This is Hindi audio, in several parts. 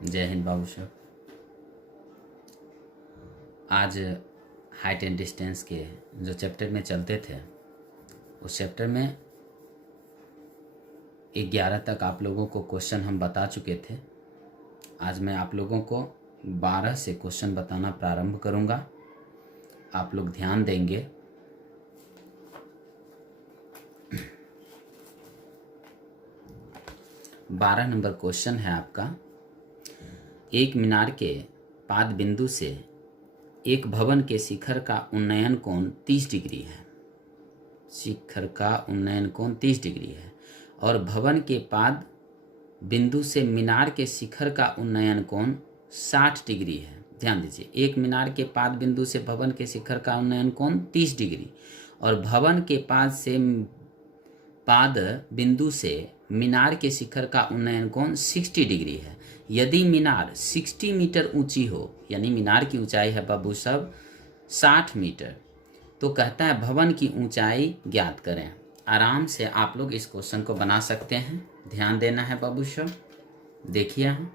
जय हिंद बाबू साहब। आज हाइट एंड डिस्टेंस के जो चैप्टर में चलते थे उस चैप्टर में 11 तक आप लोगों को क्वेश्चन हम बता चुके थे। आज मैं आप लोगों को 12 से क्वेश्चन बताना प्रारंभ करूंगा। आप लोग ध्यान देंगे। बारह नंबर क्वेश्चन है आपका। एक मीनार के पाद बिंदु से एक भवन के शिखर का उन्नयन कोण 30 डिग्री है। शिखर का उन्नयन कोण 30 डिग्री है और भवन के पाद बिंदु से मीनार के शिखर का उन्नयन कोण 60 डिग्री है। ध्यान दीजिए, एक मीनार के पाद बिंदु से भवन के शिखर का उन्नयन कोण 30 डिग्री और भवन के पाद बिंदु से मीनार के शिखर का उन्नयन कोण 60 डिग्री है। यदि मीनार 60 मीटर ऊंची हो, यानी मीनार की ऊंचाई है बाबू साहब 60 मीटर, तो कहता है भवन की ऊंचाई ज्ञात करें। आराम से आप लोग इस क्वेश्चन को बना सकते हैं। ध्यान देना है बाबू साहब। देखिए हम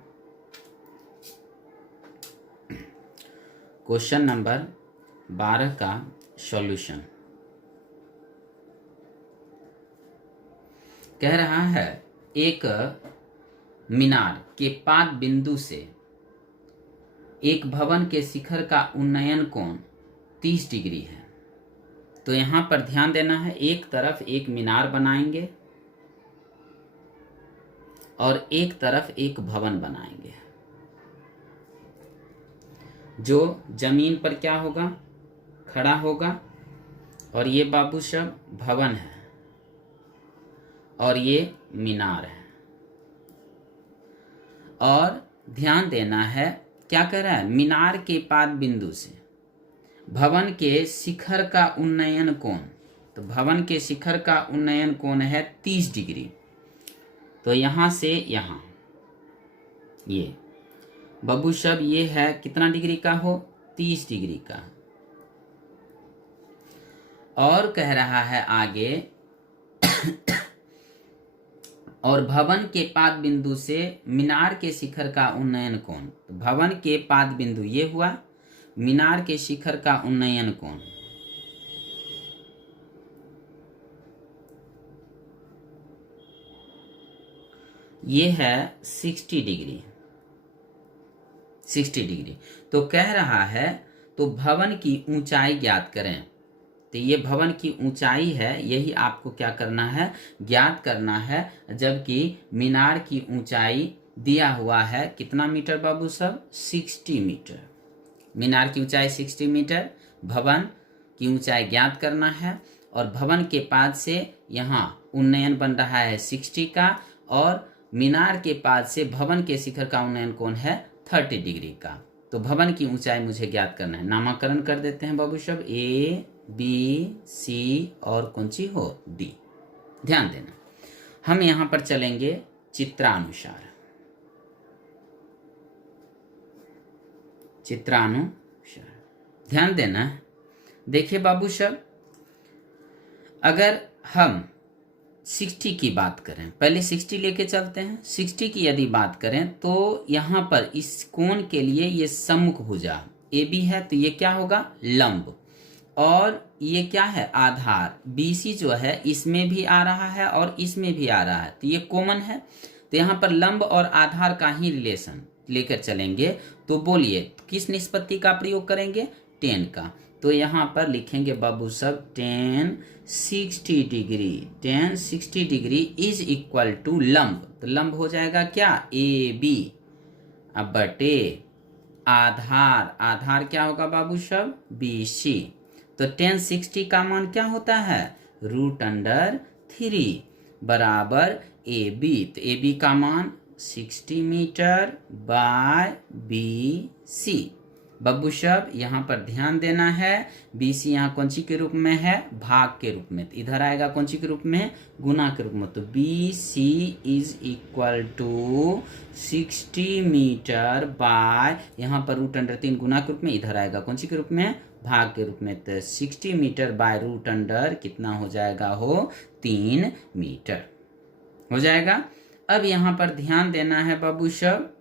क्वेश्चन नंबर 12 का सॉल्यूशन कह रहा है, एक मीनार के पाद बिंदु से एक भवन के शिखर का उन्नयन कोण 30 डिग्री है। तो यहां पर ध्यान देना है, एक तरफ एक मीनार बनाएंगे और एक तरफ एक भवन बनाएंगे। जो जमीन पर क्या होगा, खड़ा होगा और ये बाबू साहब भवन है और ये मीनार है। और ध्यान देना है, क्या कह रहा है, मीनार के पाद बिंदु से भवन के शिखर का उन्नयन कोण, तो भवन के शिखर का उन्नयन कोण है 30 डिग्री। तो यहां से यहां ये बाबू साहब ये है कितना डिग्री का हो, 30 डिग्री का। और कह रहा है आगे और भवन के पाद बिंदु से मीनार के शिखर का उन्नयन कोण, तो भवन के पाद बिंदु ये हुआ, मीनार के शिखर का उन्नयन कोण ये है 60 डिग्री। 60 डिग्री। तो कह रहा है तो भवन की ऊंचाई ज्ञात करें। तो ये भवन की ऊंचाई है, यही आपको क्या करना है, ज्ञात करना है। जबकि मीनार की ऊंचाई दिया हुआ है कितना मीटर बाबू साहब, 60 मीटर। मीनार की ऊंचाई 60 मीटर, भवन की ऊंचाई ज्ञात करना है। और भवन के पाद से यहाँ उन्नयन बन रहा है 60 का और मीनार के पाद से भवन के शिखर का उन्नयन कोण है 30 डिग्री का। तो भवन की ऊंचाई मुझे ज्ञात करना है। नामाकरण कर देते हैं बाबू साहब, ए बी सी और कौन सी हो, डी। ध्यान देना, हम यहां पर चलेंगे चित्रानुसार। चित्रानुसार ध्यान देना। देखिए बाबू साहब, अगर हम 60 की बात करें, पहले 60 लेके चलते हैं। 60 की यदि बात करें तो यहां पर इस कोण के लिए ये सम्मुख भुजा ए बी है, तो ये क्या होगा, लंब। और ये क्या है, आधार BC जो है इसमें भी आ रहा है और इसमें भी आ रहा है, तो ये कॉमन है। तो यहाँ पर लंब और आधार का ही रिलेशन लेकर चलेंगे। तो बोलिए किस निष्पत्ति का प्रयोग करेंगे, 10 का। तो यहाँ पर लिखेंगे बाबू सब 10 60 degree. 10 60 degree is equal to लंब। तो लंब हो जाएगा क्या, AB। अब बटे आधार, आधार क्या होगा बाबू सब, BC। तो 10 60 का मान क्या होता है, √3 बराबर AB। तो AB का मान 60 मीटर बाय BC। बब्बू साहब यहाँ पर ध्यान देना है, BC यहाँ कौन सी के रूप में है, भाग के रूप में। तो इधर आएगा कौन सी के रूप में, गुना के रूप में। तो BC is equal to 60 metre by, यहाँ पर √3 गुना के रूप में, इधर आएगा कौन सी के रूप में, भाग के रूप में। तो 60 मीटर बाय √, कितना हो जाएगा हो, 3 मीटर हो जाएगा। अब यहाँ पर ध्यान देना है बाबू साहब,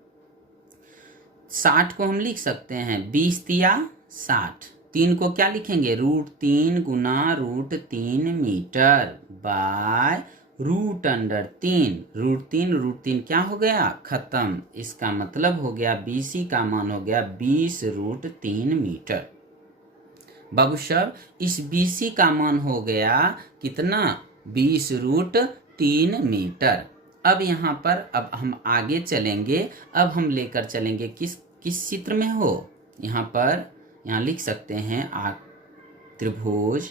60 को हम लिख सकते हैं 20 तिया 60। 3 को क्या लिखेंगे √3 गुना √3 मीटर बाय √3। √3 क्या हो गया खत्म। इसका मतलब हो गया BC का मान हो गया 20√3 मीटर। बाबू साहब इस BC का मान हो गया कितना 20√3 मीटर। अब यहाँ पर अब हम आगे चलेंगे। अब हम लेकर चलेंगे किस चित्र में हो यहाँ पर यहाँ लिख सकते हैं त्रिभुज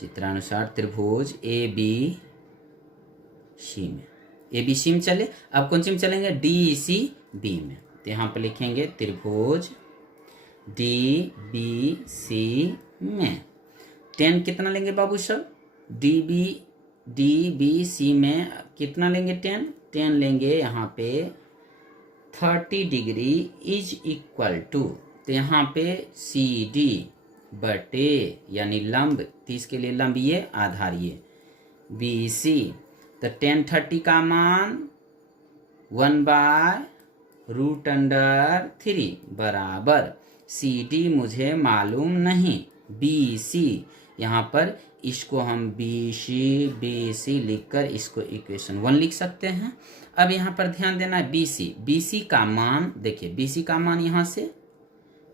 चित्रानुसार त्रिभुज ABC में ABC में चले। अब कौन सी में चलेंगे DCB में। तो यहाँ पर लिखेंगे त्रिभुज DBC में 10 कितना लेंगे बाबू साहब DBC में कितना लेंगे 10 लेंगे यहाँ पे 30 डिग्री इज इक्वल टू। तो यहाँ पे CD बटे यानी लंब 30 के लिए लंब ये आधार ये BC। तो 10/30 का मान 1/√3 बराबर CD मुझे मालूम नहीं BC। यहाँ पर इसको हम BC लिखकर इसको इक्वेशन 1 लिख सकते हैं। अब यहाँ पर ध्यान देना है BC का मान देखिए BC का मान यहाँ से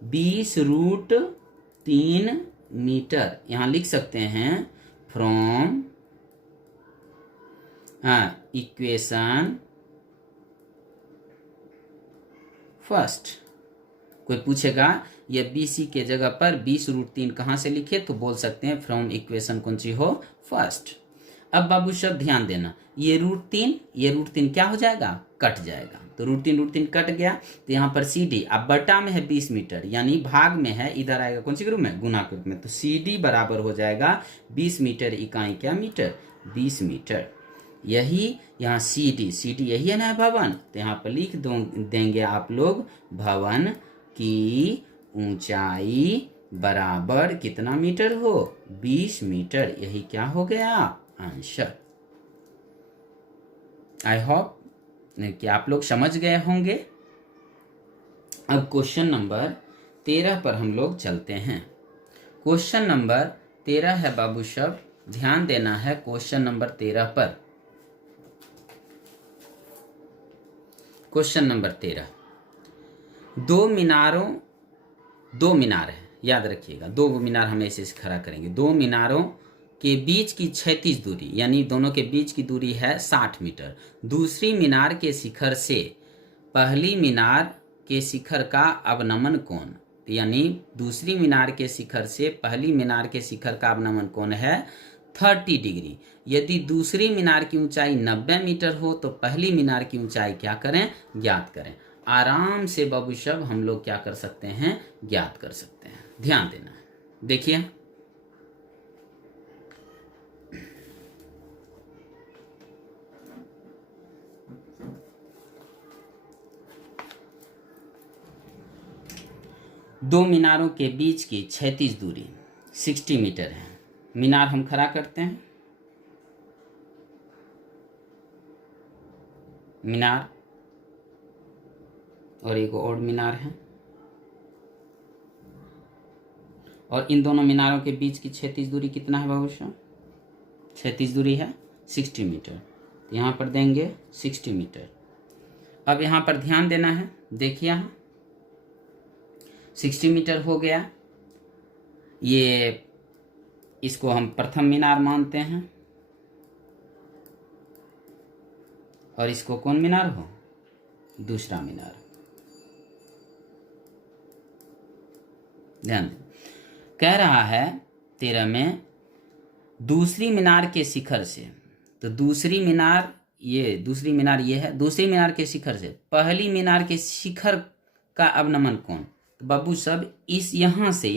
20√3 मीटर यहाँ लिख सकते हैं फ्रॉम इक्वेशन फर्स्ट। कोई पूछेगा ये BC के जगह पर 20√3 कहाँ से लिखे तो बोल सकते हैं फ्रॉम इक्वेशन कौन सी हो फर्स्ट। अब बाबू सब ध्यान देना ये √3 क्या हो जाएगा कट जाएगा। तो √3 कट गया। तो यहाँ पर CD अब बटा में है 20 मीटर यानी भाग में है इधर आएगा कौन सी के रूप में गुना के रूप में। तो CD बराबर हो जाएगा 20 मीटर इकाई क्या मीटर 20 मीटर। यही यहाँ CD यही है ना भवन। तो यहाँ पर लिख देंगे आप लोग भवन की ऊंचाई बराबर कितना मीटर हो 20 मीटर। यही क्या हो गया आंसर। आई होप कि आप लोग समझ गए होंगे। अब क्वेश्चन नंबर 13 पर हम लोग चलते हैं। क्वेश्चन नंबर 13 है बाबू साहब ध्यान देना है क्वेश्चन नंबर 13 पर। क्वेश्चन नंबर 13 दो मीनार है याद रखिएगा। दो मीनार हम ऐसे खड़ा करेंगे। दो मीनारों के बीच की क्षैतिज दूरी यानी दोनों के बीच की दूरी है 60 मीटर। दूसरी मीनार के शिखर से पहली मीनार के शिखर का अवनमन कोण यानी दूसरी मीनार के शिखर से पहली मीनार के शिखर का अवनमन कोण है 30 डिग्री। यदि दूसरी मीनार की ऊंचाई 90 मीटर हो तो पहली मीनार की ऊंचाई क्या करें ज्ञात करें। आराम से बाबू साहब हम लोग क्या कर सकते हैं ज्ञात कर सकते हैं। ध्यान देना देखिए दो मीनारों के बीच की क्षैतिज दूरी 60 मीटर है। मीनार हम खड़ा करते हैं। मीनार और एक और मीनार है और इन दोनों मीनारों के बीच की क्षैतिज दूरी कितना है बाबू साहब क्षैतिज दूरी है 60 मीटर। तो यहाँ पर देंगे 60 मीटर। अब यहाँ पर ध्यान देना है देखिए यहाँ 60 मीटर हो गया। ये इसको हम प्रथम मीनार मानते हैं और इसको कौन मीनार हो दूसरा मीनार। ध्यान दें कह रहा है 13 में दूसरी मीनार के शिखर से। तो दूसरी मीनार ये है दूसरी मीनार के शिखर से पहली मीनार के शिखर का अवनमन कोण। तो बाबू सब इस यहाँ से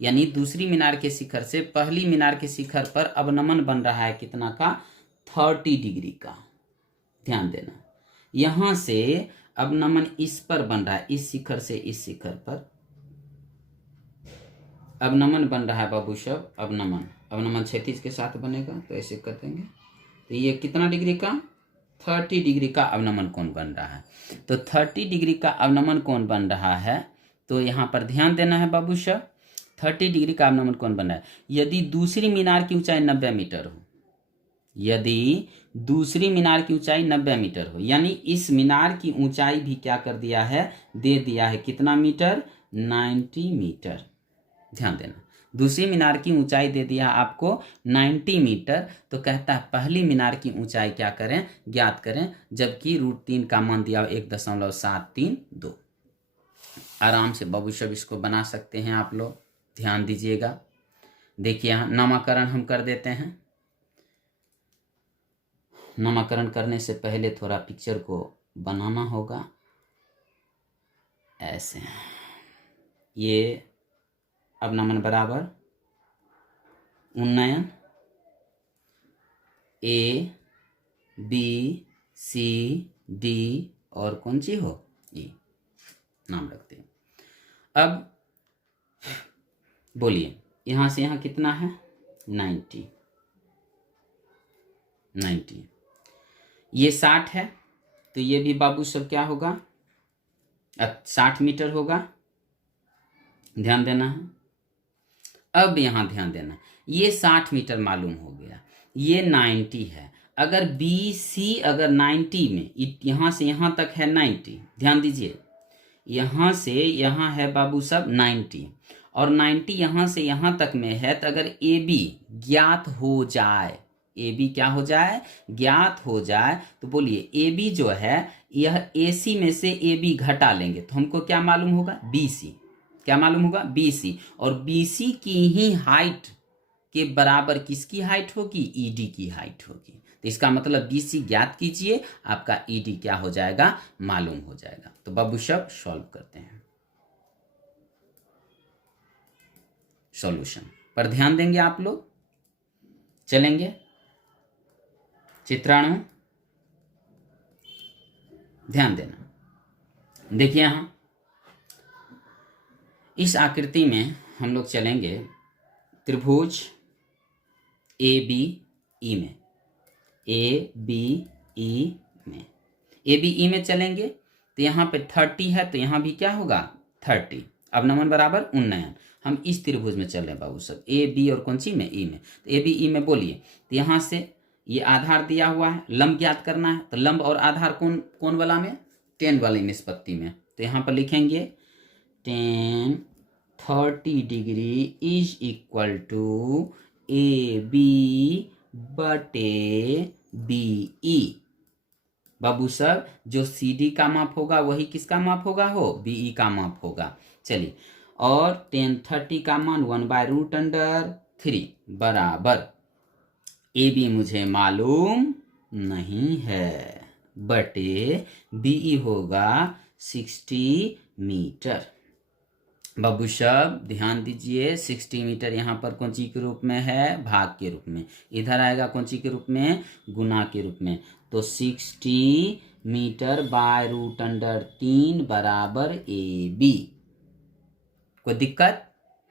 यानी दूसरी मीनार के शिखर से पहली मीनार के शिखर पर अवनमन बन रहा है कितना का 30 डिग्री का। ध्यान देना यहाँ से अवनमन इस पर बन रहा है इस शिखर से इस शिखर पर अवनमन बन रहा है बाबू साहब। अवनमन क्षैतिज के साथ बनेगा तो ऐसे कर देंगे। तो ये कितना डिग्री का 30 डिग्री का अवनमन कोण बन रहा है। तो 30 डिग्री का अवनमन कोण बन रहा है, तो यहाँ पर ध्यान देना है बाबू साहब, 30 डिग्री का अवनमन कोण बन रहा है। यदि दूसरी मीनार की ऊंचाई 90 मीटर हो, यदि दूसरी मीनार की ऊंचाई 90 मीटर हो, यानी इस मीनार की ऊंचाई भी क्या कर दिया है, दे दिया है कितना मीटर, 90 मीटर। ध्यान देना, दूसरी मीनार की ऊंचाई दे दिया आपको 90 मीटर। तो कहता है पहली मीनार की ऊंचाई क्या करें, ज्ञात करें, जबकि √3 का मान दिया 1.732। आराम से बाबू साहब इसको बना सकते हैं आप लोग, ध्यान दीजिएगा। देखिए यहाँ नामकरण हम कर देते हैं। नामकरण करने से पहले थोड़ा पिक्चर को बनाना होगा ऐसे। ये अवनमन बराबर उन्नयन A B C D और कौन सी हो, E नाम रखते हैं। अब बोलिए यहां से यहां कितना है, 90। ये 60 है, तो ये भी बाबू सब क्या होगा, 60 मीटर होगा। ध्यान देना है। अब यहां ध्यान देना, ये 60 मीटर मालूम हो गया, ये 90 है। अगर BC अगर 90 में, यहां से यहां तक है 90, ध्यान दीजिए, यहां से यहां है बाबू सब 90, और 90 यहां से यहां तक में है। तो अगर AB ज्ञात हो जाए, AB क्या हो जाए, ज्ञात हो जाए, तो बोलिए AB जो है, यह AC में से AB घटा लेंगे तो हमको क्या मालूम होगा, BC। क्या मालूम होगा, BC। और BC की ही हाइट के बराबर किसकी हाइट होगी, ED की हाइट होगी। तो इसका मतलब BC ज्ञात कीजिए, आपका ED क्या हो जाएगा, मालूम हो जाएगा। तो बाबू सब सॉल्व करते हैं, सॉल्यूशन पर ध्यान देंगे आप लोग। चलेंगे चित्राणु, ध्यान देना। देखिए यहां इस आकृति में हम लोग चलेंगे त्रिभुज ABE में, ABE में, ABE में चलेंगे। तो यहाँ पे 30 है, तो यहाँ भी क्या होगा, 30। अवनमन बराबर उन्नयन। हम इस त्रिभुज में चल रहे हैं बाबू सब, AB और कौन सी में, E में। तो ABE में बोलिए, तो यहाँ से ये आधार दिया हुआ है, लंब ज्ञात करना है। तो लंब और आधार कौन वाला में, 10 वाली निष्पत्ति में। तो यहाँ पर लिखेंगे 10 30 degree is equal to AB बटे BE। बाबू साहब जो CD का माप होगा वही किसका माप होगा, हो BE का माप होगा। चलिए, और 10 30 का मान 1/√3 बराबर AB मुझे मालूम नहीं है, बटे BE होगा 60 मीटर। बाबू साहब ध्यान दीजिए, 60 मीटर यहाँ पर कौन सी के रूप में है, भाग के रूप में। इधर आएगा कौन सी के रूप में, गुना के रूप में। तो 60 मीटर बाय √3 बराबर AB। कोई दिक्कत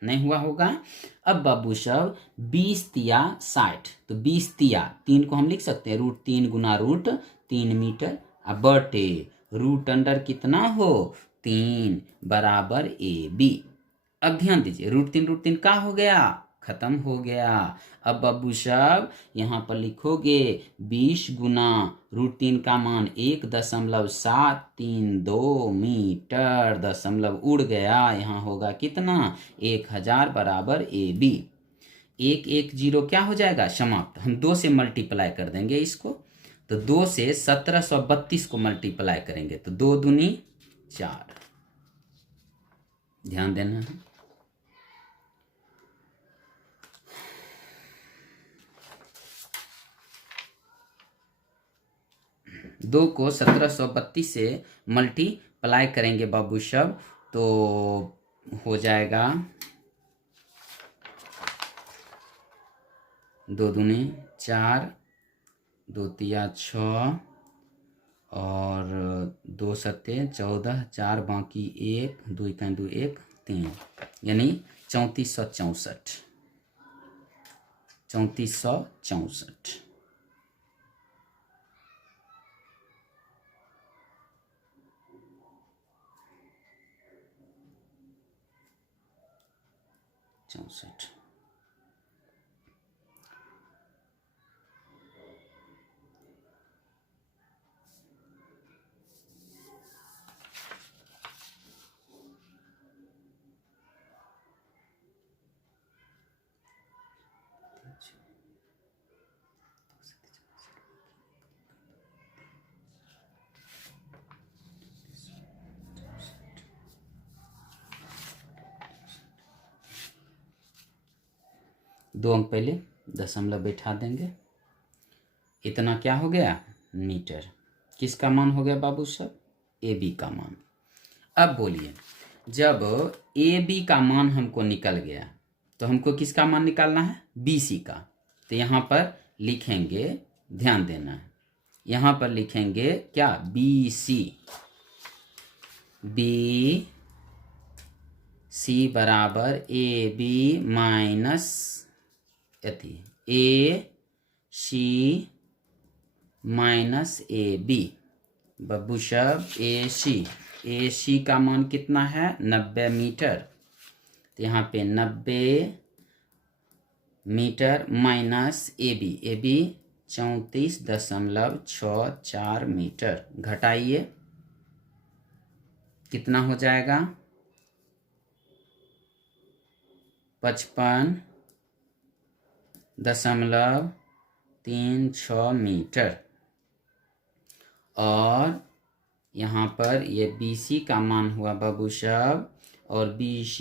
नहीं हुआ होगा। अब बाबू साहब 20 तिया 60, तो 20 तिया 3 को हम लिख सकते हैं √3 गुना √3 मीटर। अब बटे √, कितना हो, 3 बराबर AB। अब ध्यान दीजिए, √3 का हो गया, खत्म हो गया। अब बाबू साहब यहाँ पर लिखोगे 20 गुना √3 का मान 1.732 मीटर, दशमलव उड़ गया, यहाँ होगा कितना, 1000 बराबर AB। 110 क्या हो जाएगा, समाप्त। हम 2 से मल्टीप्लाई कर देंगे इसको, तो 2 से 1732 को मल्टीप्लाई करेंगे, तो 2 दूनी 4। ध्यान देना है। दो को 1732 से मल्टीप्लाई करेंगे बाबू साहब, तो हो जाएगा 2 दूनी 4, 2 तिया 6 और 2 सत्ते 14, 4 बाकी 1, 2 इकाई 2 1 3, यानी 3464। 3464 64। दो अंक पहले दशमलव बैठा देंगे। इतना क्या हो गया? मीटर। किसका मान हो गया बाबू साहब? ए बी का मान। अब बोलिए, जब ए बी का मान हमको निकल गया तो हमको किसका मान निकालना है? बी सी का। तो यहाँ पर लिखेंगे, ध्यान देना है, यहाँ पर लिखेंगे क्या? B C. बी सी बराबर A B minus A C minus A B. बब्बू साहब ए सी का मान कितना है? 90 मीटर। तो यहाँ पे 90 metre minus A B 34.64 metre. घटाइए, कितना हो जाएगा? 55.36 मीटर। और यहाँ पर ये BC का मान हुआ बाबू साहब, और BC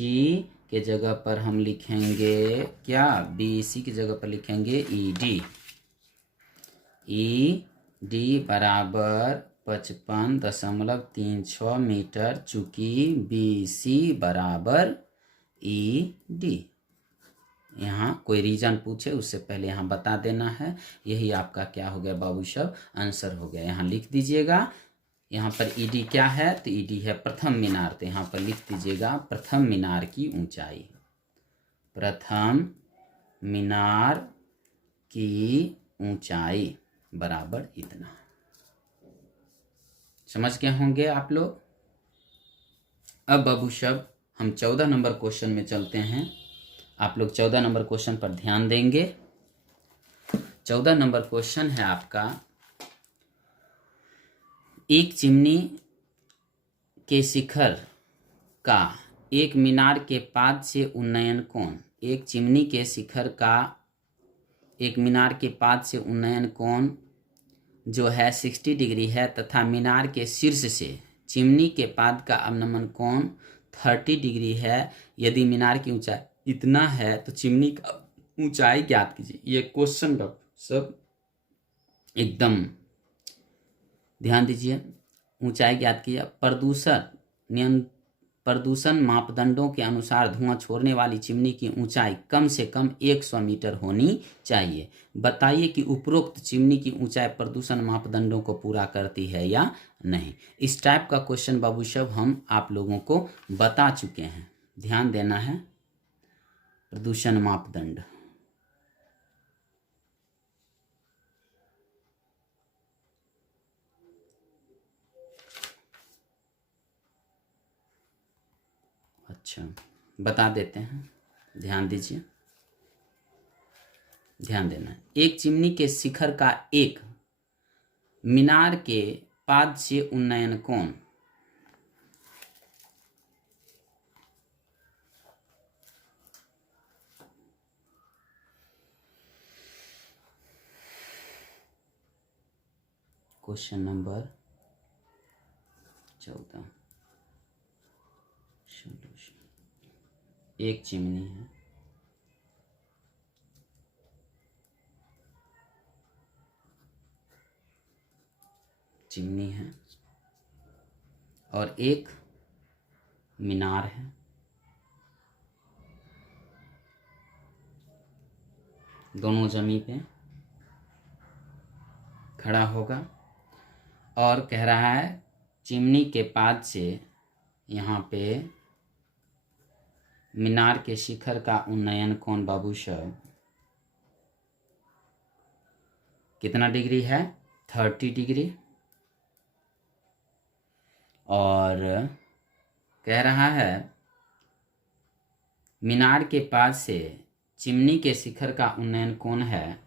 के जगह पर हम लिखेंगे क्या? BC की जगह पर लिखेंगे ED बराबर 55.36 मीटर, चूंकि BC बराबर ED। यहाँ कोई रीजन पूछे उससे पहले यहाँ बता देना है। यही आपका क्या हो गया बाबू साहब? आंसर हो गया। यहाँ लिख दीजिएगा। यहाँ पर ईडी क्या है? तो ईडी है प्रथम मीनार। तो यहाँ पर लिख दीजिएगा प्रथम मीनार की ऊंचाई। प्रथम मीनार की ऊंचाई बराबर इतना। समझ गए होंगे आप लोग। अब बाबू साहब हम 14 नंबर क्वेश्चन में चलते हैं। आप लोग 14 नंबर क्वेश्चन पर ध्यान देंगे। 14 नंबर क्वेश्चन है आपका, एक चिमनी के शिखर का एक मीनार के पाद से उन्नयन कोण। एक चिमनी के शिखर का एक मीनार के पाद से उन्नयन कोण जो है 60 डिग्री है, तथा मीनार के शीर्ष से चिमनी के पाद का अवनमन कोण 30 डिग्री है। यदि मीनार की ऊंचाई इतना है तो चिमनी का ऊंचाई ज्ञात कीजिए। ये क्वेश्चन का सब एकदम ध्यान दीजिए। ऊंचाई ज्ञात कीजिए। प्रदूषण मापदंडों के अनुसार धुआं छोड़ने वाली चिमनी की ऊंचाई कम से कम 100 मीटर होनी चाहिए। बताइए कि उपरोक्त चिमनी की ऊंचाई प्रदूषण मापदंडों को पूरा करती है या नहीं। इस टाइप का क्वेश्चन बाबू साहब हम आप लोगों को बता चुके हैं। ध्यान देना है। प्रदूषण मापदंड, अच्छा बता देते हैं, ध्यान दीजिए, ध्यान देना है। एक चिमनी के शिखर का एक मीनार के पाद से उन्नयन कोण क्वेश्चन नंबर 14। एक चिमनी है, चिमनी है और एक मीनार है। दोनों जमीन पे खड़ा होगा और कह रहा है चिमनी के पाद से यहाँ पे मीनार के शिखर का उन्नयन कोण बाबू साहब कितना डिग्री है? 30 डिग्री। और कह रहा है मीनार के पास से चिमनी के शिखर का उन्नयन कोण है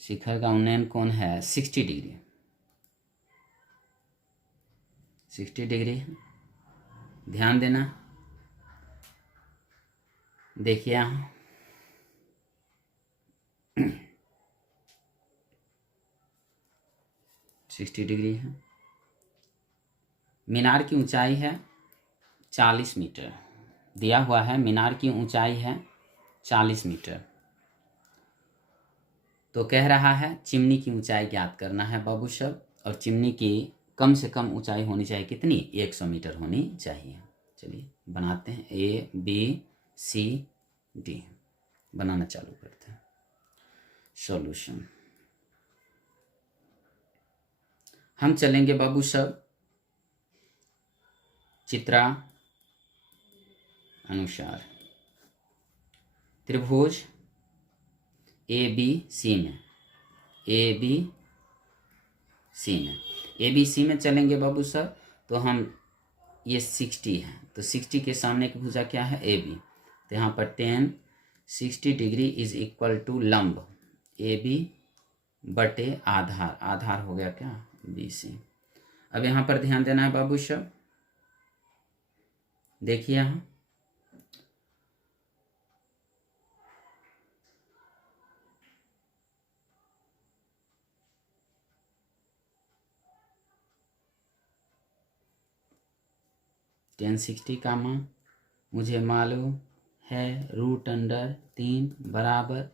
शिखर का उन्नयन कोण है 60 डिग्री। 60 डिग्री। ध्यान देना, देखिए यहाँ 60 डिग्री है। मीनार की ऊंचाई है 40 मीटर, दिया हुआ है मीनार की ऊंचाई है 40 मीटर। तो कह रहा है चिमनी की ऊंचाई ज्ञात करना है बाबू साहब, और चिमनी की कम से कम ऊंचाई होनी चाहिए कितनी, 100 मीटर होनी चाहिए। चलिए बनाते हैं, ए बी सी डी बनाना चालू करते हैं। सॉल्यूशन हम चलेंगे बाबू साहब चित्रा अनुसार। त्रिभुज ए बी सी में, ए बी सी में, ए बी सी में चलेंगे बाबू साहब। तो हम ये 60 है, तो 60 के सामने की भुजा क्या है, ए बी। तो यहाँ पर 10 60 डिग्री इज इक्वल टू लंब ए बी बटे आधार, आधार हो गया क्या बी सी। अब यहाँ पर ध्यान देना है बाबू साहब, देखिए यहाँ टेन 60 का मान मुझे मालूम है √3 बराबर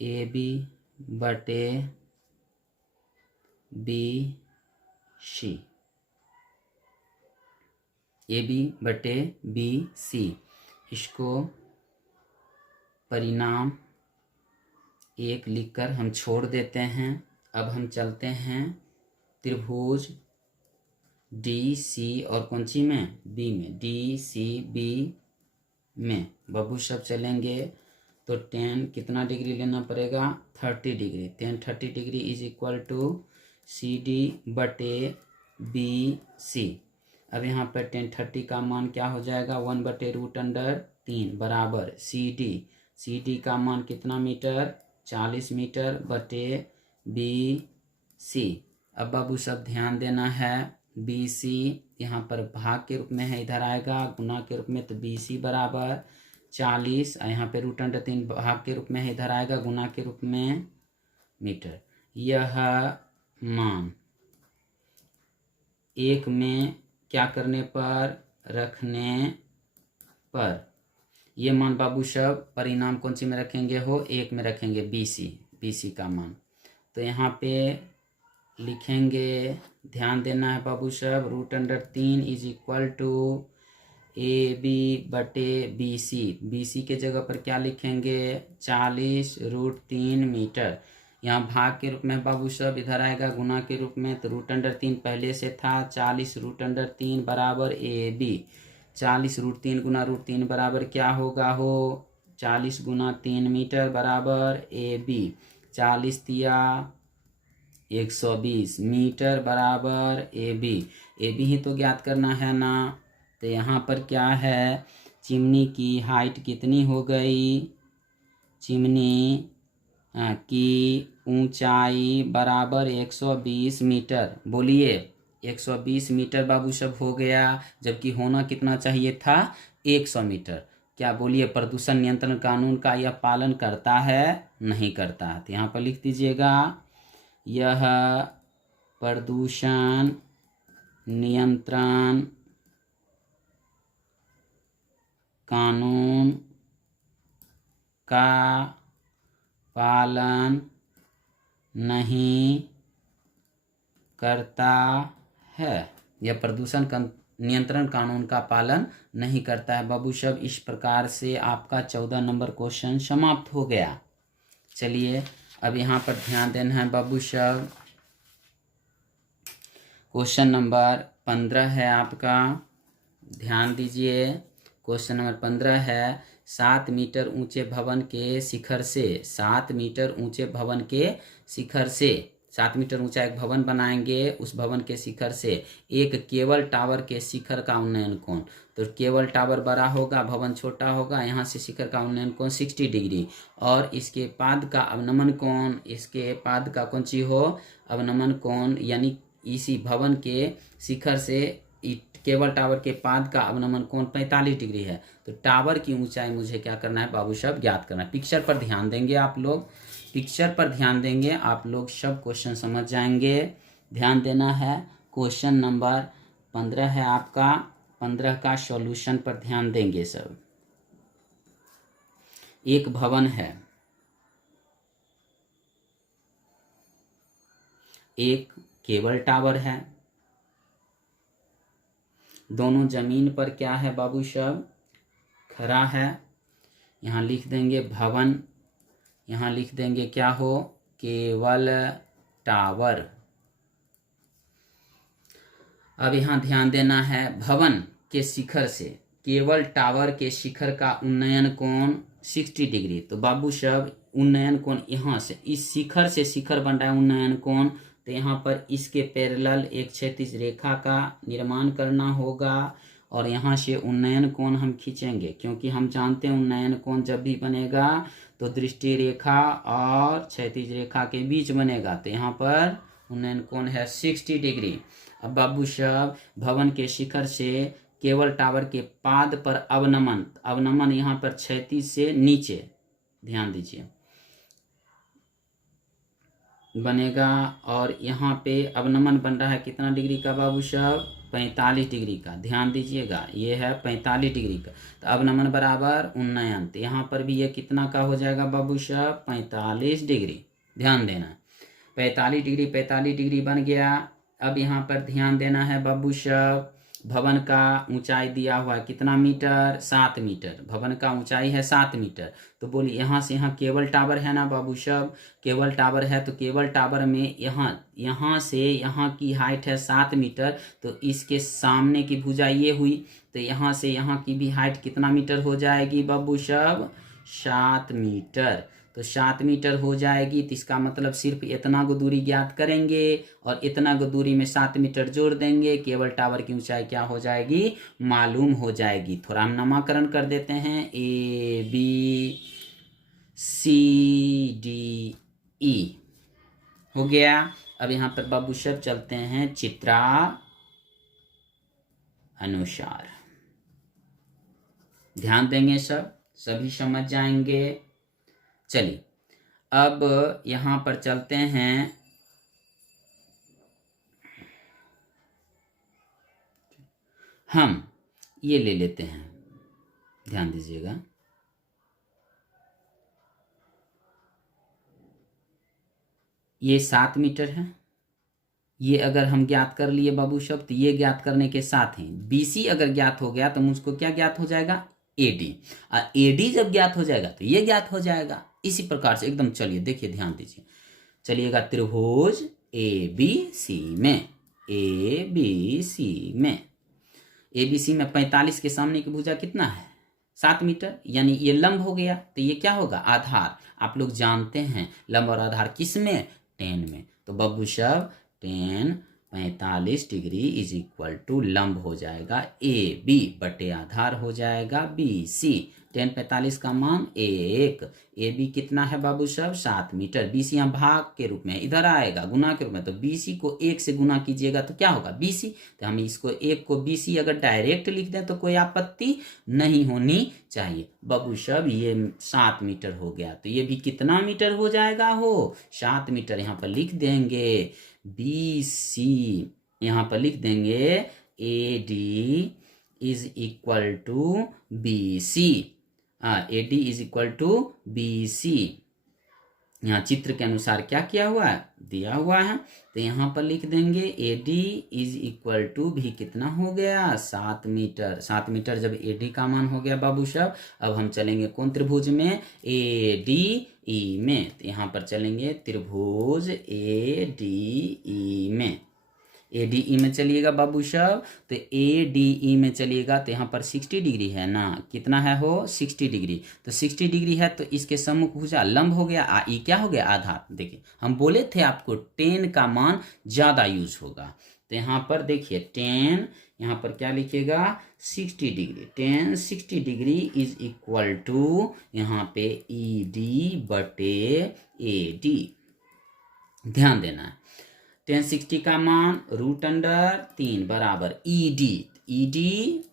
ए बी बटे बी सी, ए बी बटे बी सी। इसको परिणाम 1 लिखकर हम छोड़ देते हैं। अब हम चलते हैं त्रिभुज डी सी और कौन सी में, बी में, डी सी बी में बाबू सब चलेंगे। तो 10 कितना डिग्री लेना पड़ेगा, 30 degree. 10 30 degree is equal to C D बटे बी सी। अब यहाँ पर 10 30 का मान क्या हो जाएगा, 1 बटे √3 बराबर सी डी। सी डी का मान कितना मीटर, 40 मीटर बटे बी सी। अब बाबू सब ध्यान देना है, बी सी यहाँ पर भाग के रूप में है, इधर आएगा गुना के रूप में, तो बी सी बराबर 40, यहाँ पे √3 भाग के रूप में है, इधर आएगा गुना के रूप में मीटर। यह मान 1 में क्या करने पर, रखने पर, ये मान बाबू सब परिणाम कौन सी में रखेंगे हो, 1 में रखेंगे, बी सी का मान। तो यहाँ पे लिखेंगे, ध्यान देना है बाबू साहब, √3 is equal to A B बटे बी सी के जगह पर क्या लिखेंगे, 40 √3 मीटर। यहाँ भाग के रूप में बाबू साहब, इधर आएगा गुना के रूप में, तो √3 पहले से था, 40 √3 बराबर ए बी। 40 √3 गुना √3 बराबर क्या होगा हो, 40 गुना 3 मीटर बराबर ए बी। 40 तिया 120 मीटर बराबर ए बी ही तो ज्ञात करना है ना। तो यहाँ पर क्या है, चिमनी की हाइट कितनी हो गई, चिमनी की ऊंचाई बराबर 120 मीटर। बोलिए 120 मीटर बाबू सब हो गया, जबकि होना कितना चाहिए था, 100 मीटर। क्या बोलिए प्रदूषण नियंत्रण कानून का यह पालन करता है, नहीं करता। तो यहाँ पर लिख दीजिएगा, यह प्रदूषण नियंत्रण कानून का पालन नहीं करता है, यह प्रदूषण नियंत्रण कानून का पालन नहीं करता है। बाबू साहब इस प्रकार से आपका 14 नंबर क्वेश्चन समाप्त हो गया। चलिए अब यहाँ पर ध्यान देना है बाबू साहब, क्वेश्चन नंबर 15 है आपका, ध्यान दीजिए। क्वेश्चन नंबर 15 है, 7 मीटर ऊंचे भवन के शिखर से, 7 मीटर ऊंचे भवन के शिखर से, 7 मीटर ऊंचा एक भवन बनाएंगे, उस भवन के शिखर से एक केबल टावर के शिखर का उन्नयन कोण, तो केबल टावर बड़ा होगा, भवन छोटा होगा, यहाँ से शिखर का उन्नयन कोण 60 डिग्री, और इसके पाद का अवनमन कोण, इसके पाद का कौन सी हो, अवनमन कोण, यानी इसी भवन के शिखर से केबल टावर के पाद का अवनमन कोण 45 डिग्री है। तो टावर की ऊंचाई मुझे क्या करना है बाबू साहब, ज्ञात करना है। पिक्चर पर ध्यान देंगे आप लोग, पिक्चर पर ध्यान देंगे आप लोग, सब क्वेश्चन समझ जाएंगे। ध्यान देना है। क्वेश्चन नंबर 15 है आपका, 15 का सॉल्यूशन पर ध्यान देंगे सब। एक भवन है, एक केबल टावर है, दोनों जमीन पर क्या है बाबू साहब, खड़ा है। यहाँ लिख देंगे भवन, यहाँ लिख देंगे क्या हो, केबल टावर। अब यहाँ ध्यान देना है, भवन के शिखर से केबल टावर के शिखर का उन्नयन कोण 60 डिग्री। तो बाबू साहब उन्नयन कोण यहाँ से, इस शिखर से शिखर बन रहा है उन्नयन कोण, तो यहाँ पर इसके पैरेलल एक क्षैतिज रेखा का निर्माण करना होगा, और यहाँ से उन्नयन कोण हम खींचेंगे, क्योंकि हम जानते हैं उन्नयन कोण जब भी बनेगा तो दृष्टि रेखा और क्षैतिज रेखा के बीच बनेगा। तो यहाँ पर उन्नयन कोण है 60 डिग्री। अब बाबू साहब भवन के शिखर से केबल टावर के पाद पर अवनमन, अवनमन यहाँ पर क्षैतिज से नीचे, ध्यान दीजिए, बनेगा, और यहाँ पे अवनमन बन रहा है कितना डिग्री का बाबू साहब, 45 डिग्री का। ध्यान दीजिएगा, ये है 45 डिग्री का, तो अवनमन बराबर उन्नयन, तो यहाँ पर भी ये कितना का हो जाएगा बाबू साहब, 45 डिग्री। ध्यान देना, 45 डिग्री 45 डिग्री बन गया। अब यहाँ पर ध्यान देना है बाबू साहब, भवन का ऊंचाई दिया हुआ है कितना मीटर, 7 मीटर, भवन का ऊंचाई है 7 मीटर। तो बोलिए यहाँ से यहाँ केबल टावर है ना बाबू साहब, केबल टावर है, तो केबल टावर में यहाँ से यहाँ की हाइट है 7 मीटर, तो इसके सामने की भुजा ये हुई, तो यहाँ से यहाँ की भी हाइट कितना मीटर हो जाएगी बाबू साहब, 7 मीटर। तो 7 मीटर हो जाएगी, तो इसका मतलब सिर्फ इतना को दूरी ज्ञात करेंगे और इतना को दूरी में 7 मीटर जोड़ देंगे, केबल टावर की ऊंचाई क्या हो जाएगी, मालूम हो जाएगी। थोड़ा हम नामाकरण कर देते हैं, A B C D E हो गया। अब यहाँ पर बाबू साहब चलते हैं चित्रा अनुसार, ध्यान देंगे सब, सभी समझ जाएंगे। चलिए अब यहाँ पर चलते हैं, हम ये ले लेते हैं, ध्यान दीजिएगा, ये 7 मीटर है, ये अगर हम ज्ञात कर लिए बाबू साहब, तो ये ज्ञात करने के साथ ही BC अगर ज्ञात हो गया तो मुझको क्या ज्ञात हो जाएगा, AD, और AD जब ज्ञात हो जाएगा तो ये ज्ञात हो जाएगा। इसी प्रकार से एकदम, चलिए देखिए, ध्यान दीजिए, चलिएगा त्रिभुज ABC में, ABC में, ABC में 45 के सामने की भुजा कितना है, 7 मीटर, यानी ये लंब हो गया, तो ये क्या होगा, आधार। आप लोग जानते हैं लंब और आधार किस में, tan में, तो बाबू साहब tan 45 degree is equal to लंब हो जाएगा AB बटे आधार हो जाएगा BC। tan 45 का मान 1, AB कितना है बाबू साहब, 7 मीटर, BC यहाँ भाग के रूप में इधर आएगा, गुना के रूप में, तो BC को 1 से गुना कीजिएगा तो क्या होगा, BC। तो हम इसको 1 को BC अगर डायरेक्ट लिख दें तो कोई आपत्ति नहीं होनी चाहिए। बाबू साहब ये 7 मीटर हो गया, तो ये भी कितना मीटर हो जाएगा, हो 7 मीटर। यहाँ पर लिख देंगे BC, यहाँ पर लिख देंगे AD is equal to BC, AD is equal to BC। यहाँ चित्र के अनुसार क्या किया हुआ है, दिया हुआ है, तो यहाँ पर लिख देंगे AD इज इक्वल टू भी कितना हो गया, 7 मीटर। 7 मीटर जब AD का मान हो गया बाबू साहब, अब हम चलेंगे कौन त्रिभुज में, ADE में, तो यहाँ पर चलेंगे त्रिभुज ADE में। ADE में चलिएगा बाबू साहब, तो ADE में चलिएगा तो यहाँ पर 60 डिग्री है ना, कितना है हो 60 डिग्री, तो 60 डिग्री है तो इसके सम्मुख भुजा लंब हो गया, E क्या हो गया आधा। देखिए हम बोले थे आपको 10 का मान ज़्यादा यूज होगा, तो यहाँ पर देखिए 10, यहाँ पर क्या लिखिएगा 60 degree, 10 60 degree is equal to यहाँ पे ED बटे AD। ध्यान देना है 10 60 का मान √3 बराबर ED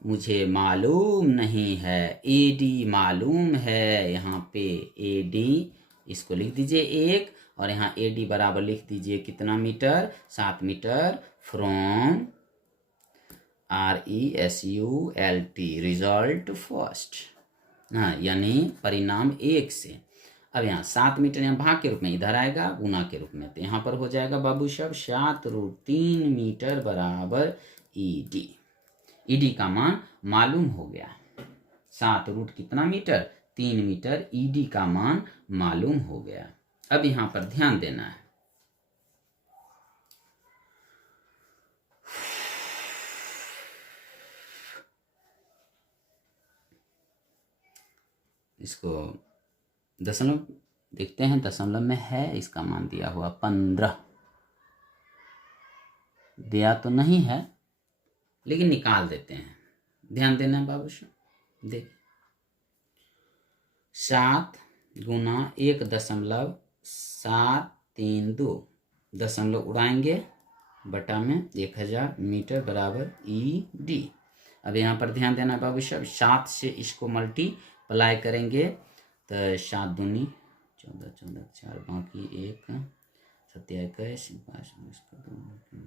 मुझे मालूम नहीं है, AD मालूम है, यहाँ पे AD इसको लिख दीजिए 1, और यहाँ AD बराबर लिख दीजिए कितना metre, 7 metre from RESULT result first, हाँ यानी परिणाम 1 से। अब यहाँ 7 मीटर यहाँ भाग के रूप में इधर आएगा गुना के रूप में, तो यहाँ पर हो जाएगा बाबू साहब 7√3 मीटर बराबर ED का मान मालूम हो गया, 7 रूट कितना मीटर 3 मीटर, ED का मान मालूम हो गया। अब यहाँ पर ध्यान देना है, इसको दशमलव देखते हैं, दशमलव में है, इसका मान दिया हुआ 15, दिया तो नहीं है लेकिन निकाल देते हैं, ध्यान देना है बाबू साहब। देख 7 गुना 1.732, दशमलव उड़ाएंगे बटा में 1000 मीटर बराबर ED। अब यहाँ पर ध्यान देना बाबू साहब, 7 से इसको मल्टीप्लाई करेंगे तो 7 दूनी 14 14 4 बाकी 1 7 21 5 1 2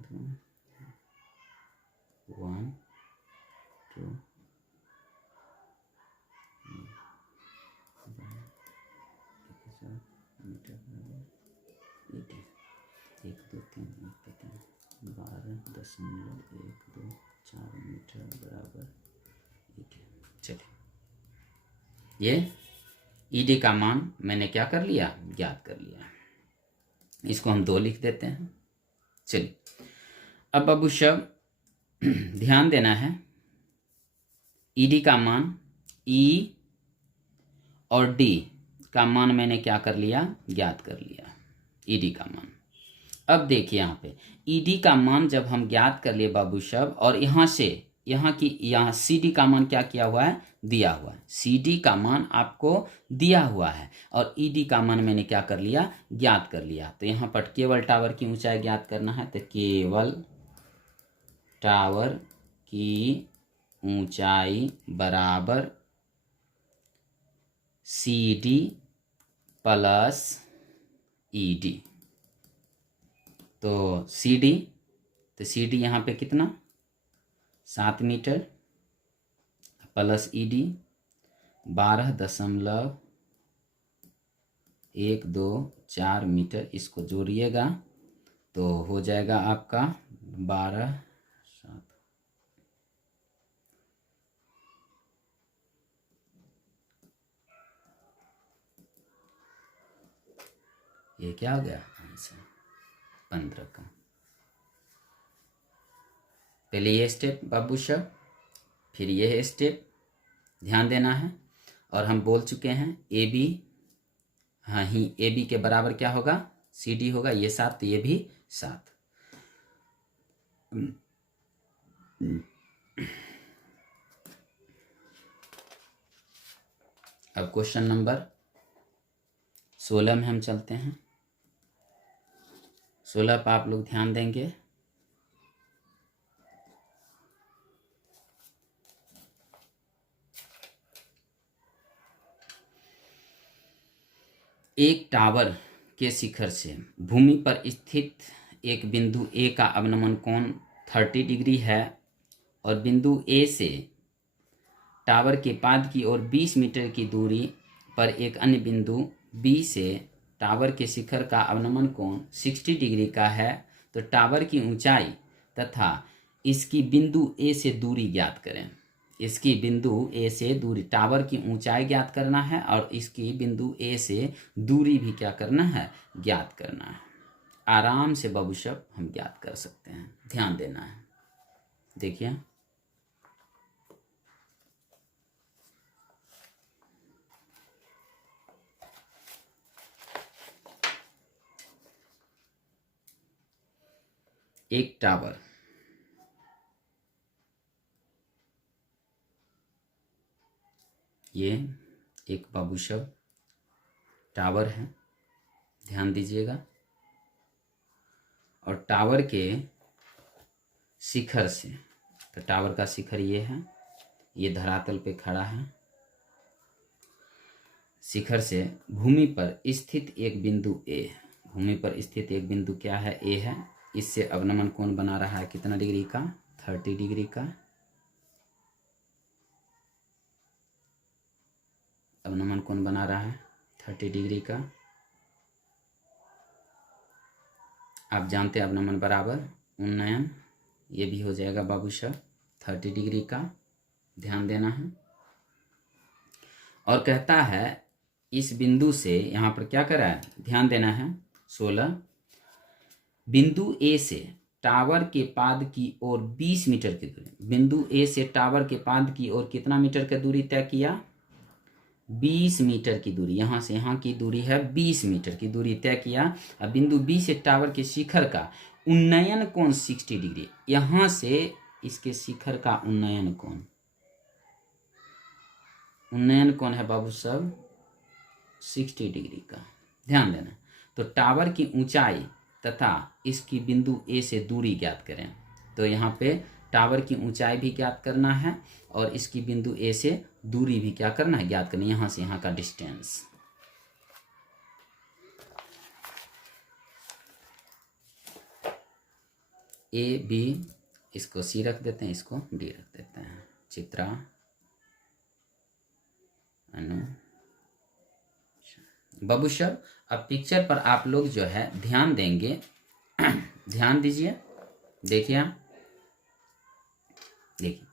12.124 मीटर बराबर। चलिए ये ED का मान मैंने क्या कर लिया, ज्ञात कर लिया, इसको हम 2 लिख देते हैं। चलिए अब बाबू साहब ध्यान देना है, ED का मान E और D का मान मैंने क्या कर लिया, ज्ञात कर लिया ED का मान। अब देखिए यहाँ पे ED का मान जब हम ज्ञात कर लिए बाबू साहब, और यहाँ से यहाँ CD का मान क्या किया हुआ है, दिया हुआ है, CD का मान आपको दिया हुआ है और ED का मान मैंने क्या कर लिया, ज्ञात कर लिया। तो यहाँ पर केवल टावर की ऊंचाई ज्ञात करना है, तो केवल टावर की ऊंचाई बराबर CD प्लस ED। तो CD यहाँ पे कितना 7 मीटर प्लस ED 12.124 मीटर, इसको जोड़िएगा तो हो जाएगा आपका 12 7। ये क्या हो गया आंसर 15 का। पहले ये स्टेप बाबू साहब, फिर ये स्टेप ध्यान देना है। और हम बोल चुके हैं AB, हाँ ही AB के बराबर क्या होगा, CD होगा, ये 7 तो ये भी 7। अब क्वेश्चन नंबर 16 में हम चलते हैं। 16 पर आप लोग ध्यान देंगे। एक टावर के शिखर से भूमि पर स्थित एक बिंदु A का अवनमन कोण 30 डिग्री है और बिंदु A से टावर के पाद की ओर 20 मीटर की दूरी पर एक अन्य बिंदु B से टावर के शिखर का अवनमन कोण 60 डिग्री का है, तो टावर की ऊंचाई तथा इसकी बिंदु A से दूरी ज्ञात करें। इसकी बिंदु A से दूरी, टावर की ऊंचाई ज्ञात करना है और इसकी बिंदु A से दूरी भी क्या करना है, ज्ञात करना है। आराम से बाबू साहब हम ज्ञात कर सकते हैं। ध्यान देना है। देखिए एक टावर, ये एक बाबू साहब टावर है, ध्यान दीजिएगा। और टावर के शिखर से, तो टावर का शिखर ये है, ये धरातल पे खड़ा है। शिखर से भूमि पर स्थित एक बिंदु ए, भूमि पर स्थित एक बिंदु क्या है? ए है। इससे अवनमन कोण बना रहा है कितना डिग्री का? 30 डिग्री का। अवनमन कोण बना रहा है 30 डिग्री का। आप जानते हैं अवनमन बराबर उन्नयन, ये भी हो जाएगा बाबू साहब 30 डिग्री का। ध्यान देना है। और कहता है इस बिंदु से, यहां पर क्या करा है? ध्यान देना है। 16 बिंदु ए से टावर के पाद की ओर 20 मीटर की दूरी, बिंदु ए से टावर के पाद की ओर कितना मीटर की दूरी तय किया? 20 मीटर की दूरी। यहां से यहां की दूरी है 20 मीटर की दूरी तय किया। अब बिंदु बी से टावर के शिखर का उन्नयन कोण 60 डिग्री, यहां से इसके शिखर का उन्नयन कोण, उन्नयन कोण है बाबू साहब 60 डिग्री का। ध्यान देना। तो टावर की ऊंचाई तथा इसकी बिंदु ए से दूरी ज्ञात करें। तो यहाँ पे टावर की ऊंचाई भी ज्ञात करना है और इसकी बिंदु ए से दूरी भी क्या करना है? ज्ञात करनी है। यहाँ से यहाँ का डिस्टेंस। ए बी, इसको सी रख देते हैं, इसको डी रख देते हैं। चित्रा अनु बाबू साहब अब पिक्चर पर आप लोग जो है ध्यान देंगे। ध्यान दीजिए। देखिए आप, देखिए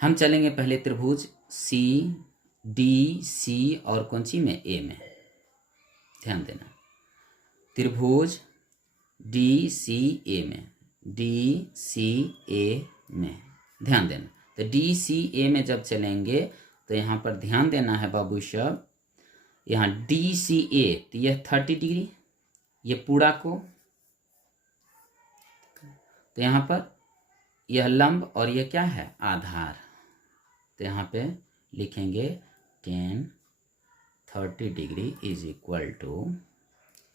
हम चलेंगे पहले त्रिभुज सी डी सी और कौन सी में? ए में। ध्यान देना। त्रिभुज डी सी ए में, डी सी ए में ध्यान देना। तो डी सी ए में जब चलेंगे तो यहाँ पर ध्यान देना है बाबू साहब, यहाँ डी सी ए, तो यह 30 डिग्री, ये पूरा को, तो यहाँ पर यह लंब और यह क्या है? आधार। तो यहाँ पे लिखेंगे tan 30 degree is equal to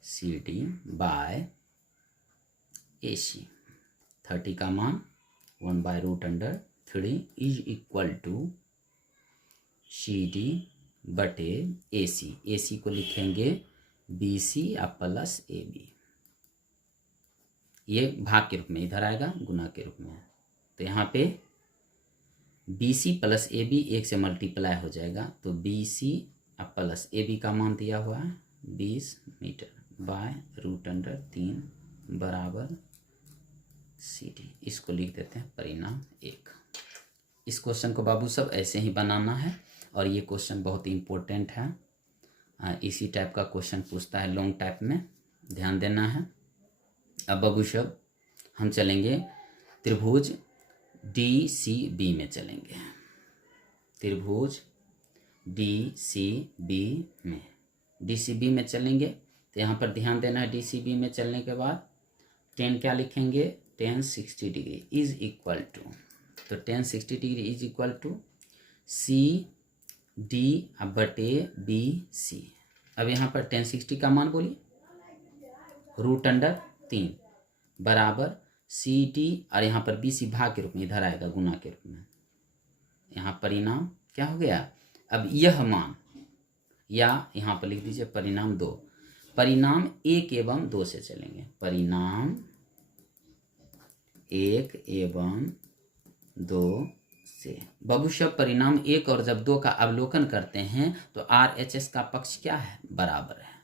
C D by A C. 30 का मान 1/√3 is equal to C D बटे ए सी। ए सी को लिखेंगे बी सी या प्लस ए बी, ये भाग के रूप में, इधर आएगा गुना के रूप में। तो यहाँ पे B C plus A B 1 से मल्टीप्लाई हो जाएगा। तो B C plus A B का मान दिया हुआ है 20 मीटर बाय √3 बराबर सी डी। इसको लिख देते हैं परिणाम 1। इस क्वेश्चन को बाबू सब ऐसे ही बनाना है और ये क्वेश्चन बहुत ही इम्पोर्टेंट है। इसी टाइप का क्वेश्चन पूछता है लॉन्ग टाइप में, ध्यान देना है। अब बाबू सब हम चलेंगे त्रिभुज डी सी बी में चलेंगे। त्रिभुज डी सी बी में, डी सी बी में चलेंगे तो यहाँ पर ध्यान देना है। डी सी बी में चलने के बाद tan क्या लिखेंगे? tan 60 degree is equal to, तो tan 60 degree is equal to C D बटे बी सी। अब यहाँ पर tan 60 का मान बोलिए √3 बराबर सी टी, और यहाँ पर बी सी भाग के रूप में, इधर आएगा गुना के रूप में। यहाँ परिणाम क्या हो गया? अब यह मान, या यहाँ पर लिख दीजिए परिणाम 2। परिणाम 1 एवं 2 से चलेंगे। परिणाम 1 एवं 2 से बाबू साहब परिणाम 1 और जब 2 का अवलोकन करते हैं तो RHS का पक्ष क्या है? बराबर है।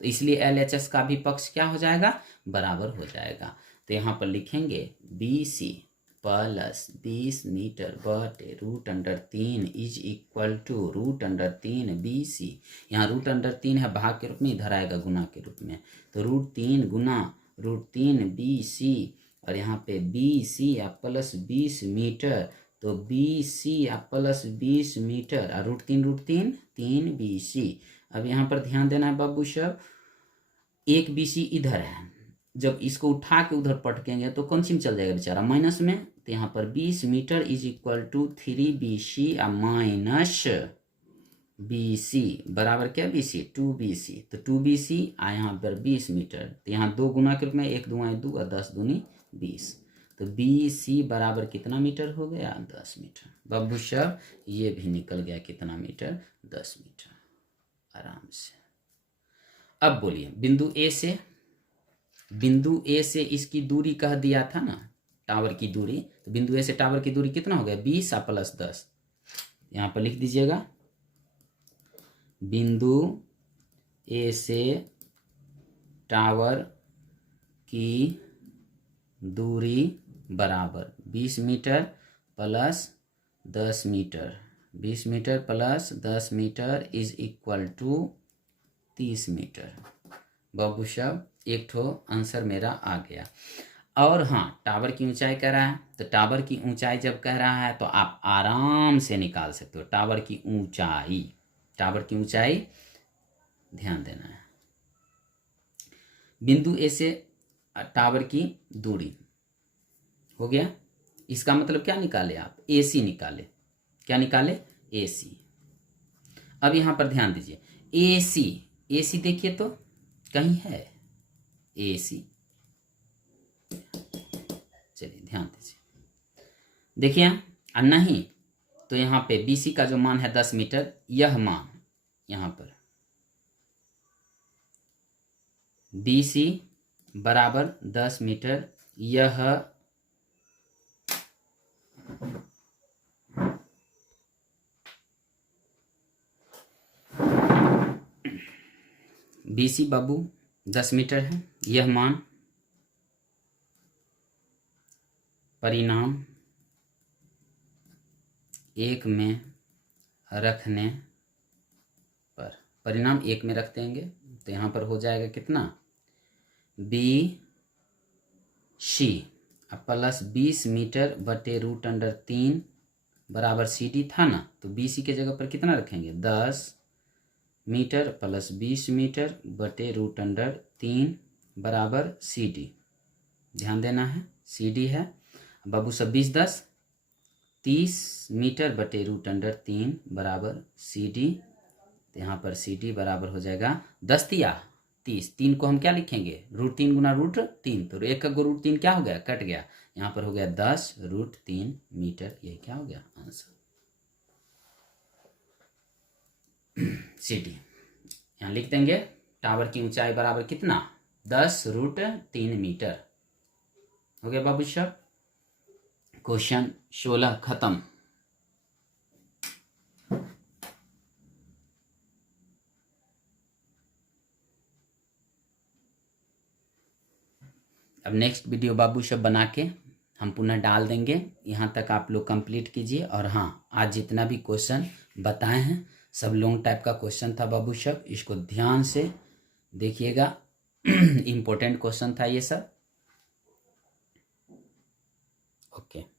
तो इसलिए LHS का भी पक्ष क्या हो जाएगा? बराबर हो जाएगा। तो यहाँ पर लिखेंगे BC प्लस 20 मीटर बटे √3 इज इक्वल टू √3 BC। यहाँ √3 है भाग के रूप में, इधर आएगा गुना के रूप में, तो √3 गुना √3 BC, और यहाँ पे BC या प्लस 20 मीटर, तो BC या प्लस 20 मीटर और √3 3 BC। अब यहाँ पर ध्यान देना है बाबू साहब, एक BC इधर है, जब इसको उठा के उधर पटकेंगे तो कौन सी में चल जाएगा बेचारा, माइनस में, तो यहाँ पर 20 metre is equal to 3 BC minus BC बराबर क्या BC 2 BC, तो 2 BC आ यहाँ पर 20 मीटर, तो यहाँ दो गुना के रूप में 1 दूना 2 और 10 दूनी 20, तो BC बराबर कितना मीटर हो गया 10 मीटर। बाबू साहब ये भी निकल गया कितना मीटर 10 मीटर आराम से। अब बोलिए बिंदु ए से इसकी दूरी कह दिया था ना, टावर की दूरी, तो बिंदु ए से टावर की दूरी कितना हो गया 20 और प्लस 10, यहाँ पर लिख दीजिएगा बिंदु ए से टावर की दूरी बराबर 20 metre plus 10 metre, 20 metre plus 10 metre is equal to 30 metre. बाबू साहब एक ठो आंसर मेरा आ गया। और हाँ, टावर की ऊंचाई कह रहा है, तो टावर की ऊंचाई जब कह रहा है तो आप आराम से निकाल सकते हो टावर की ऊंचाई ध्यान देना है। बिंदु ए से टावर की दूरी हो गया, इसका मतलब क्या निकाले आप AC निकाले, क्या निकाले AC। अब यहां पर ध्यान दीजिए AC देखिए तो कहीं है AC, चलिए ध्यान दीजिए, देखिए नहीं तो यहाँ पे BC का जो मान है 10 मीटर, यह मान यहाँ पर BC बराबर 10 मीटर, यह BC बाबू 10 मीटर है, यह मान परिणाम 1 में रखने पर, परिणाम 1 में रख देंगे तो यहाँ पर हो जाएगा कितना BC प्लस 20 मीटर बटे √3 बराबर CD था ना, तो BC के जगह पर कितना रखेंगे 10 मीटर प्लस 20 मीटर बटे √3 बराबर CD, ध्यान देना है CD है बाबू सब 20 10 30 मीटर बटे √3 बराबर CD, तो यहाँ पर CD बराबर हो जाएगा 10 या 30, 3 को हम क्या लिखेंगे √3 गुना √3, तो 1 का √3 क्या हो गया कट गया, यहाँ पर हो गया 10 √3 मीटर, यही क्या हो गया आंसर CD। यहाँ लिख देंगे टावर की ऊंचाई बराबर कितना 10 √3 मीटर। हो गया बाबू साहब, क्वेश्चन 16 खत्म। अब नेक्स्ट वीडियो बाबू साहब बना के हम पुनः डाल देंगे, यहाँ तक आप लोग कंप्लीट कीजिए। और हाँ, आज जितना भी क्वेश्चन बताए हैं सब लॉन्ग टाइप का क्वेश्चन था बाबू साहब, इसको ध्यान से देखिएगा इम्पोर्टेंट क्वेश्चन था ये सब। ओके।